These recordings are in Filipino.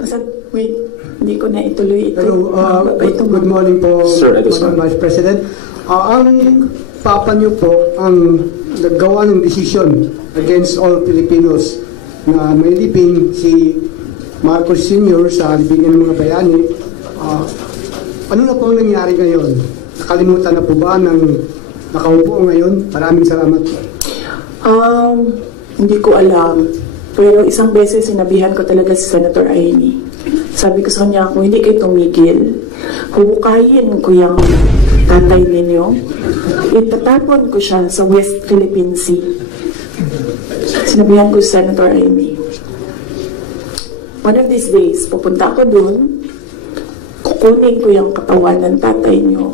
Wait, hindi ko na ituloy ito. Hello, good morning po, Sir, Madam Vice President. Ang Papa niyo po ang naggawa ng desisyon against all Filipinos na may libing si Marcos Sr. sa libingan ng mga bayani. Ano na po ang nangyari ngayon? Nakalimutan na po ba ng nakaupo ngayon? Maraming salamat po. Hindi ko alam. Pero isang beses sinabihan ko talaga si Senator Amy. Sabi ko sa kanya, kung hindi kayo tumigil, hubukayin ko yung tatay ninyo. Itatapon ko siya sa West Philippine Sea. Sinabihan ko si Senator Amy. One of these days, pupunta ako dun, kukunin ko yung katawan ng tatay nyo.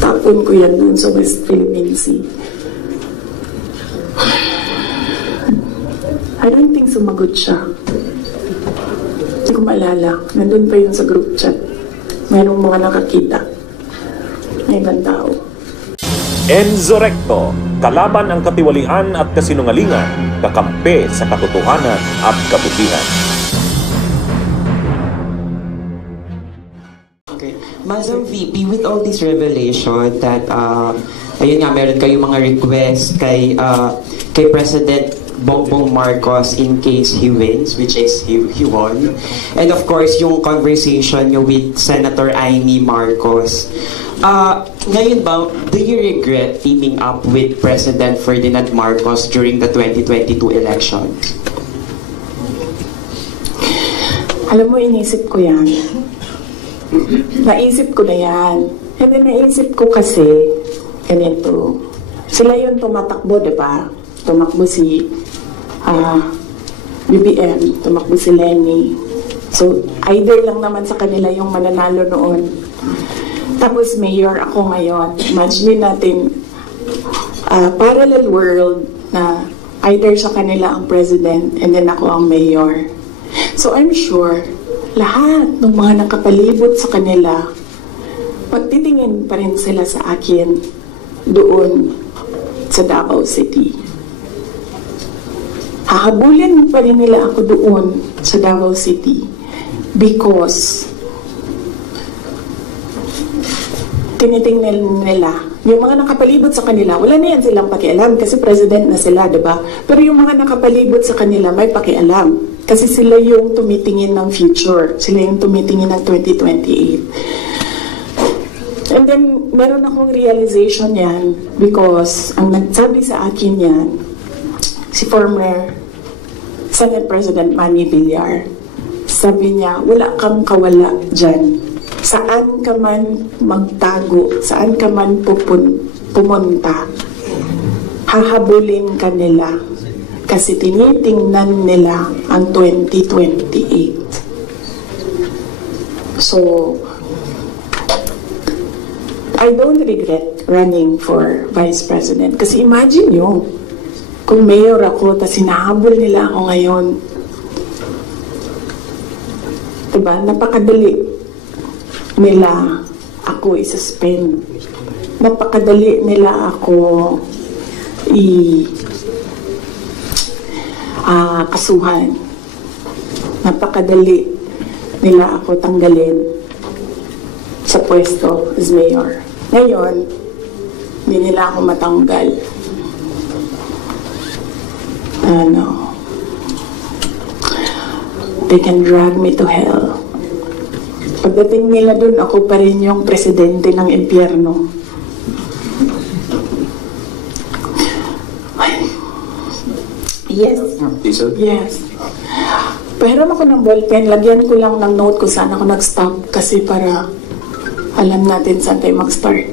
Tapon ko yan dun sa West Philippine Sea. I don't think sumagot siya. Hindi ko maalala. Nandun pa yun sa group chat. Mayroong mga nakakita. May ibang tao. Enzo Recto, kalaban ang katiwalian at kasinungalingan, kakampi sa katotohanan at kabutihan. Okay. Madam VP, with all this revelation that, ayun nga, meron kayong mga request kay President Bongbong Marcos in case he wins, which is he won. And of course, yung conversation nyo with Senator Amy Marcos. Ngayon ba, do you regret teaming up with President Ferdinand Marcos during the 2022 elections? Alam mo, inisip ko yan. Naisip ko na yan. And then naisip ko kasi, ganito, sila yung tumatakbo, diba? Tumakbo si BBM, tumakbo si Lenny. So, either lang naman sa kanila yung mananalo noon. Tapos mayor ako ngayon. Imagine natin, parallel world na either sa kanila ang president and then ako ang mayor. So, I'm sure, lahat ng mga nakapalibot sa kanila, magtitingin pa rin sila sa akin doon sa Davao City. Hahabulin pa rin nila ako doon sa Davao City because tinitingnan nila yung mga nakapalibot sa kanila, wala na yan silang pakialam kasi president na sila, diba? Pero yung mga nakapalibot sa kanila may pakialam kasi sila yung tumitingin ng future, sila yung tumitingin ng 2028. And then meron akong realization yan because ang nagsabi sa akin yan si former Senate President Manny Villar. Sabi niya, wala kang kawala dyan. Saan ka man magtago, saan ka man pumunta, hahabulin ka nila kasi tinitingnan nila ang 2028. So, I don't regret running for Vice President kasi imagine nyo, kung mayor ako, tapos hinahabol nila ako ngayon. Diba? Napakadali nila ako i-suspend. Napakadali nila ako kasuhan. Napakadali nila ako tanggalin sa pwesto as mayor. Ngayon, hindi nila ako matanggal. They can drag me to hell. Pagdating nila dun, ako pa rin yung presidente ng impyerno. Yes. Yes. Pahiram ako ng ballpen, lagyan ko lang ng note kung saan ako nag-stop kasi para alam natin saan tayo mag-start.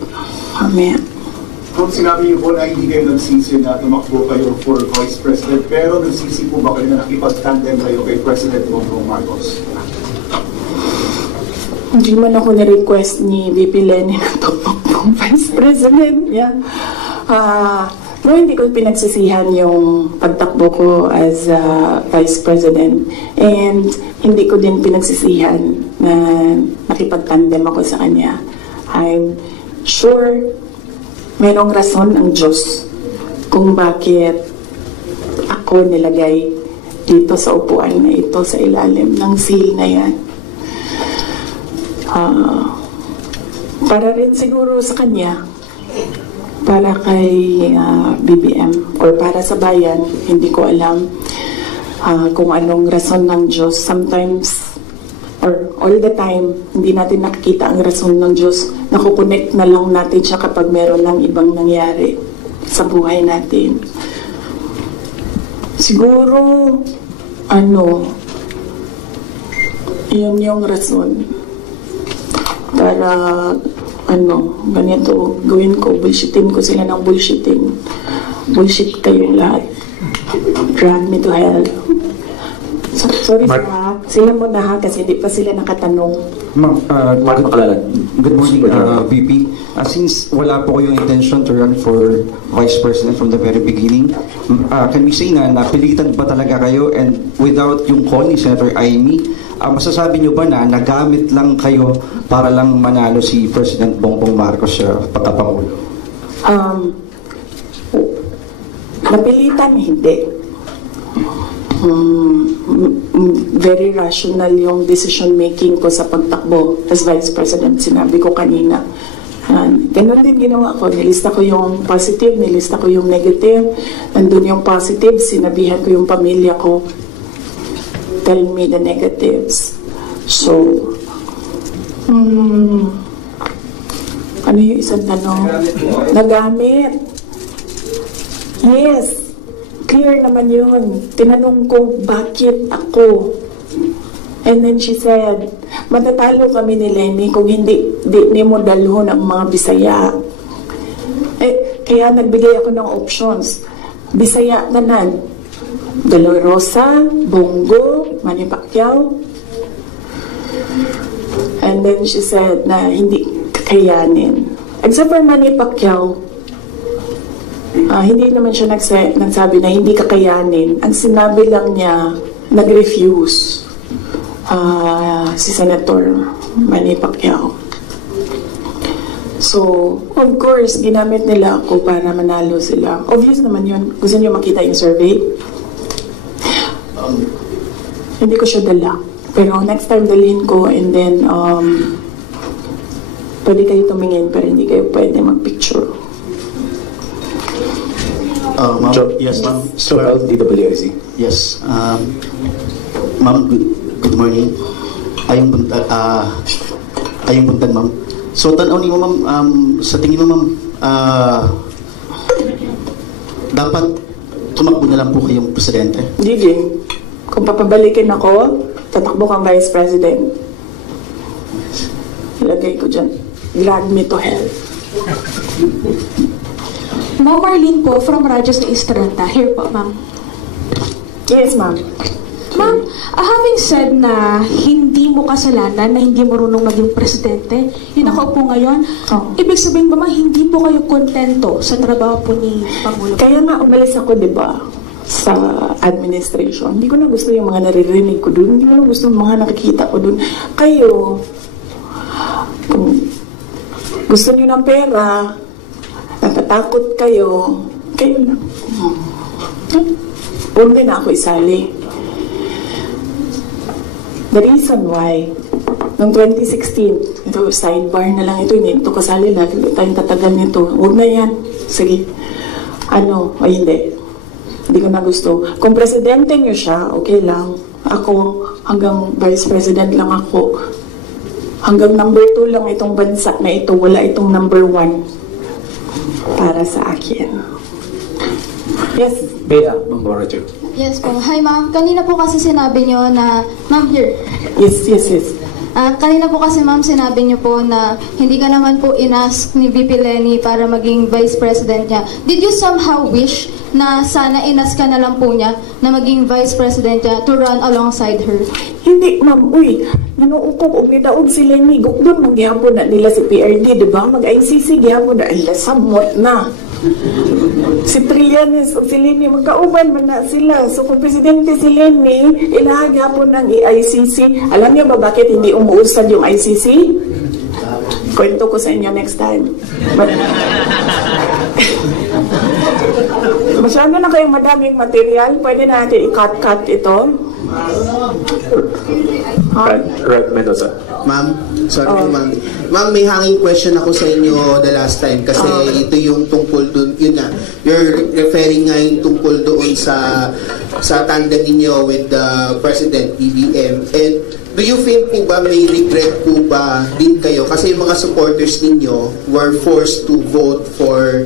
Mamaya. Kung sinabi niyo po na hindi kayo nagsisi na tumakbo kayo for Vice President, pero nagsisi po ba kayo na nakipag-tandem kayo kay President Bongbong Marcos? Hindi man ako na-request ni VP Lenny na tumakbo Vice President. Yeah. No, hindi ko pinagsisihan yung pagtakbo ko as Vice President. And hindi ko din pinagsisihan na nakipag-tandem ako sa kanya. I'm sure merong rason ang Diyos kung bakit ako nilagay dito sa upuan na ito, sa ilalim ng seal na yan. Para rin siguro sa kanya, para kay BBM, or para sa bayan, hindi ko alam kung anong rason ng Diyos. Sometimes, or all the time, hindi natin nakikita ang rason ng Diyos. Nakukonect na lang natin siya kapag meron ng ibang nangyari sa buhay natin. Siguro, yun yung rason para ganito gawin ko, bullshitin ko sila ng bullshitting. Bullshit kayong lahat. Drag me to hell. Sorry ha, sila muna ha, kasi hindi pa sila nakatanong. Ma'am, good morning, VP. Since wala po kayong intention to run for Vice President from the very beginning, can we say na napilitan ba talaga kayo, and without yung call ni Senator Amy, masasabi nyo ba na nagamit lang kayo para lang manalo si President Bongbong Marcos sa pagkapangulo? Napilitan, hindi. Very rational yung decision making ko sa pagtakbo as Vice President. Sinabi ko kanina, ganun din ginawa ko. Nilista ko yung positive, nilista ko yung negative. Nandun yung positive, sinabihan ko yung pamilya ko, tell me the negatives. So, ano yung isang tanong? Nagamit. Yes. Clear naman yun. Tinanong ko, bakit ako? And then she said, matatalo kami ni Lenny kung hindi mo dalhon ang mga Bisaya. Kaya nagbigay ako ng options. Bisaya nanan. Dolorosa, Bongo, Manny Pacquiao. And then she said na hindi kakayanin. Except for Manny Pacquiao, hindi naman siya nagsabi na hindi kakayanin. Ang sinabi lang niya, nag-refuse si Senator Manny Pacquiao. So, of course, ginamit nila ako para manalo sila. Obvious naman yun. Gusto niyo makita yung survey? Hindi ko siya dala. Pero next time dalhin ko, and then pwede kayo tumingin pero hindi kayo pwede mag-picture. Ma'am, yes, ma'am. Well, DWIC. Yes. Ma'am, good morning. Ayong buntag, ma'am. So, tanaw ni mo, ma'am, sa tingin mo, ma'am, dapat tumakbo na lang po kayong presidente? Hindi. Kung papabalikin ako, tatakbo kang Vice President. Ilagay ko dyan. Drag me to hell. Ma'am Marlene po, from Radyo sa Estrada. Here po, ma'am. Yes, ma'am. Ma'am, having said na hindi mo kasalanan na hindi marunong maging presidente, yun ako po ngayon, ibig sabihin ba hindi po kayo kontento sa trabaho po ni Pangulo? Kaya nga umalis ako, di ba, sa administration. Hindi ko na gusto yung mga naririnig ko dun. Hindi ko na gusto yung mga nakikita ko dun. Kayo, kung gusto niyo ng pera, natatakot kayo, kayo lang. Huwag na ako isali. The reason why, noong 2016, ito, sidebar na lang ito, hindi ito kasali lang, tayong tatagal nito. Huwag na yan. Sige. Ay hindi. Hindi ko na gusto. Kung presidente niyo siya, okay lang. Ako, hanggang vice president lang ako. Hanggang number 2 lang itong bansa na ito. Wala itong number 1 para sa akin. Yes. Bea, Mamboracho. Yes po. Hi ma'am. Kanina po kasi sinabi nyo na, ma'am here. Yes. Kanina po kasi ma'am sinabi nyo po na hindi ka naman po inask ni VP Lenny para maging vice president niya. Did you somehow wish na sana inask ka na lang po niya na maging vice president niya to run alongside her? Hindi, ma'am. Uy, nanuukog o nidaog si Lenny. Doon magyapon na nila si PRD, di ba? Mag-ICC, gyapon na. Ala, samot na. Si Trillanes o si Lenny, magkauban man na sila. So kung presidente si Lenny, ilahaghapon ng ICC. Alam niyo ba bakit hindi umuusad yung ICC? Kwento ko sa inyo next time. Masyado na kayong madaming material. Pwede natin i-cut ito. Red Mendoza. Ma'am, sorry po ma'am. Ma'am, may hanging question ako sa inyo the last time kasi ito yung tungkol dun, yun nga, you're referring nga yung tungkol doon sa tandem ninyo with the President BBM. And do you feel po ba may regret po ba din kayo? Kasi yung mga supporters ninyo were forced to vote for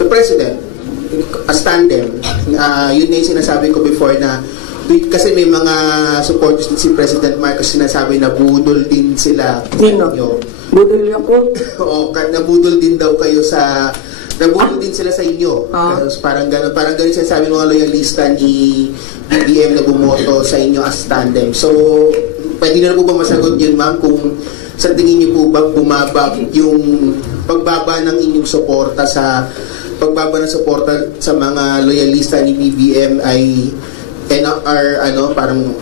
the President as tandem. Yun na yung sinasabi ko before na kasi may mga supporters din si President Marcos sinasabi na budol din sila sa inyo. Budol ako? Oo, nabudol din daw kayo sa nabudol din sila sa inyo. Parang gano'n sinasabi ng mga loyalista ni BBM na bumoto sa inyo as tandem. So, pwede na po ba masagot yun, ma'am, kung sa tingin niyo po ba bumaba yung pagbaba ng inyong suporta sa mga loyalista ni BBM ay parang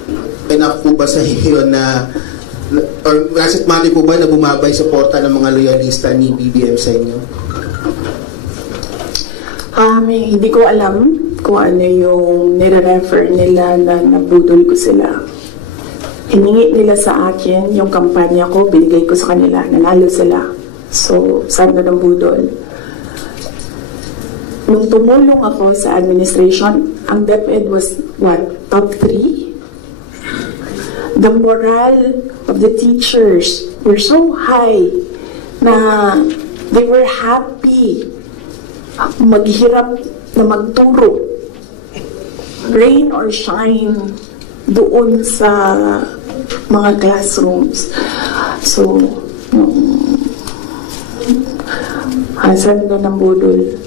enough po ba sa iyo na or nasa mati po ba na bumabay suporta ng mga loyalista ni BBM sa inyo? Hindi ko alam kung ano yung nire-refer nila na nabudol ko sila. Hiningi nila sa akin yung kampanya ko, binigay ko sa kanila, nanalo sila. So, saan na ng budol? Nung tumulong ako sa administration, ang DepEd was, top 3? The morale of the teachers were so high na they were happy maghirap na magturo. Rain or shine doon sa mga classrooms. So, saan na ng budol?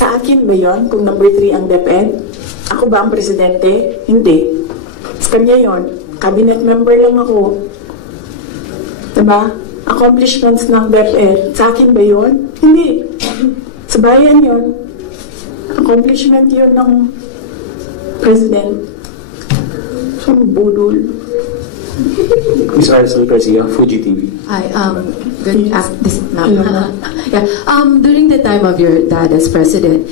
Sa akin ba yun? Kung number 3 ang DepEd? Ako ba ang presidente? Hindi. Sa kanya yun. Cabinet member lang ako. Diba? Accomplishments ng DepEd. Sa akin ba yun? Hindi. Sa bayan yun. Accomplishment yun ng president. So, budol. Ms. Aracel Garcia, Fuji TV. Hi, good afternoon. During the time of your dad as president,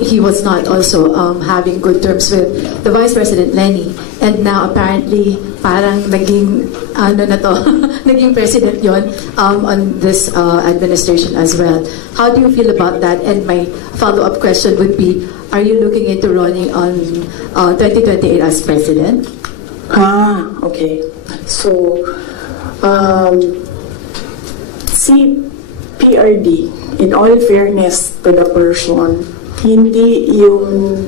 he was not also having good terms with the Vice President Lenny, and now apparently parang naging naging president yon on this administration as well. How do you feel about that? And my follow-up question would be, are you looking into running on 2028 as president? Okay. So, si PRD, in all fairness to the person, hindi yung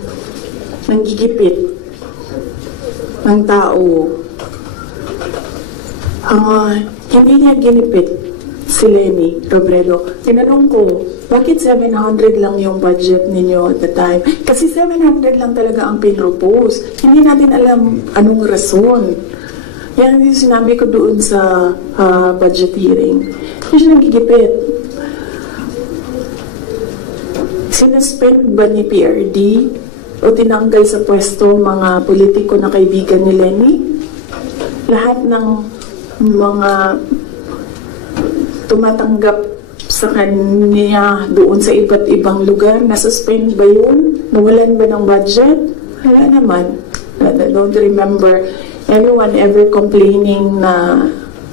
nanggigipit ng tao. Hindi niya ginipit si Lenny Robredo. Tinanong ko, bakit 700 lang yung budget ninyo at the time? Kasi 700 lang talaga ang pinropose. Hindi natin alam anong rason. Yan yung sinabi ko doon sa budget hearing. Hindi siya nagigipit. Sinuspend ba ni PRD o tinanggal sa pwesto mga politiko na kaibigan ni Lenny? Lahat ng mga tumatanggap sa kanya doon sa iba't ibang lugar, nasuspend ba yun? Nawalan ba ng budget? Wala naman. I don't remember anyone ever complaining na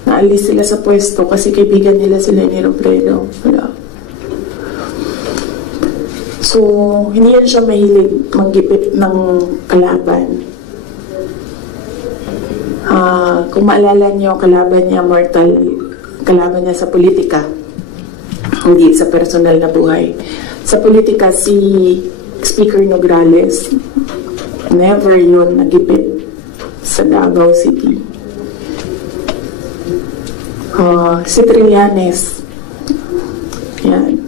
naalis sila sa pwesto kasi kaibigan nila sila ni Robredo. Wala. So, hindi yan siya mahilig maggipit ng kalaban. Kung maalala niyo, kalaban niya sa politika. Hindi sa personal na buhay. Sa politika, si Speaker Nograles, never yun nagipit sa Davao City. Si Trillanes, yan.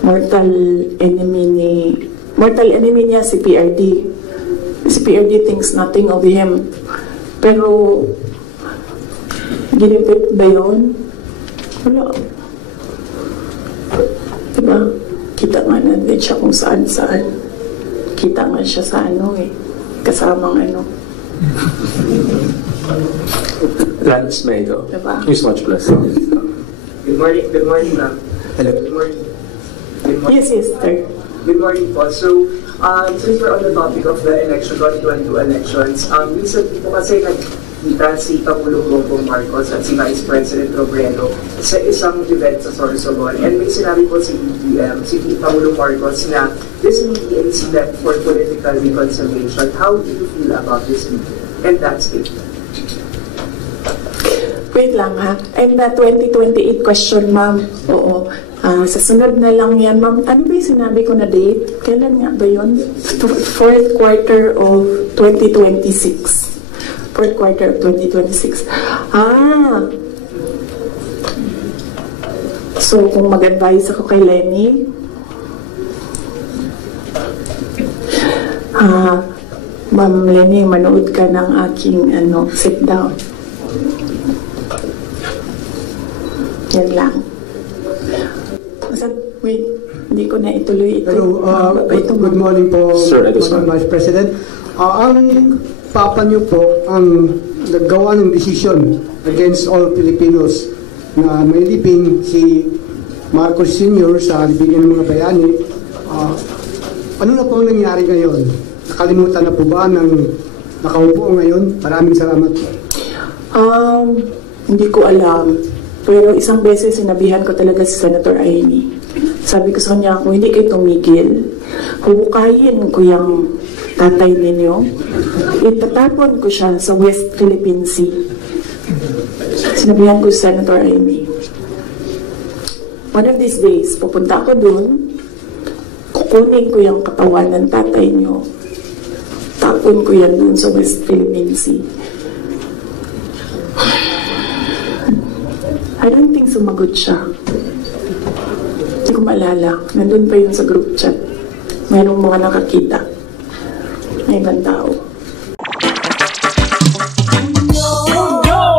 Mortal enemy niya si PRD. Si PRD thinks nothing of him. Pero, ginipit ba yun? Wala. Diba? Kita nga natin siya kung saan-saan. Kita nga siya sa kasamang Lance Maido. Diba? News Watch Plus. Good morning, ma'am. Hello. Good morning. Good morning. Yes, sir. Good morning po. So, since we're on the topic of the election, 2022 elections, recently po kasi nagkita si Pangulong Bongbong Marcos at si Vice President Robredo sa isang event sa Sorsogon. And may sinabi po si Pangulong Marcos na this meeting is left for political reconciliation. How do you feel about this meeting and that statement? Wait lang ha. And the 2028 question, ma'am. Oo. Sa sunod na lang yan, ma'am. Ano ba yung sinabi ko na date? Kailan nga ba yun? Fourth quarter of 2026. Fourth quarter of 2026. So, kung mag-advise ako kay Lenny, Ma'am Lenny, manood ka ng aking sit down. Yan lang. Wait, hindi ko na ituloy ito. Hello, good morning po, Sir, Madam Vice President. Ang papa niyo po ang naggawa ng desisyon against all Filipinos na may libing si Marcos Sr. sa libingan ng mga bayani. Ano na po ang nangyari ngayon? Nakalimutan na po ba ng nakaupo ngayon? Maraming salamat. Hindi ko alam. Pero isang beses sinabihan ko talaga si Senator Amy. Sabi ko sa kanya, kung hindi kayo tumigil, hubukayin ko yung tatay ninyo, itatapon ko siya sa West Philippine Sea. Sinabihan ko si Senator Amy. One of these days, pupunta ako dun, kukunin ko yung katawan ng tatay nyo, tapon ko yan dun sa West Philippine Sea. I don't think sumagot siya. Hindi ko maalala. Nandun pa yun sa group chat. Mayroong mga nakakita. May ibang tao.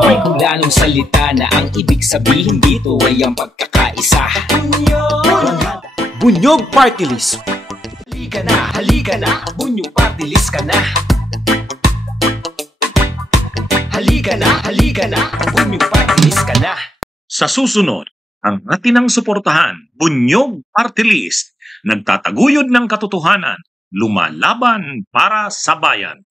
May kulanong salita na ang ibig sabihin dito ay ang pagkakaisa. Bunyog Party List. Halika na, Bunyog Party List ka na. Halika na, Bunyog Party List ka na. Sa susunod, ang atinang suportahan, Bunyog Party List, nagtataguyod ng katotohanan, lumalaban para sa bayan.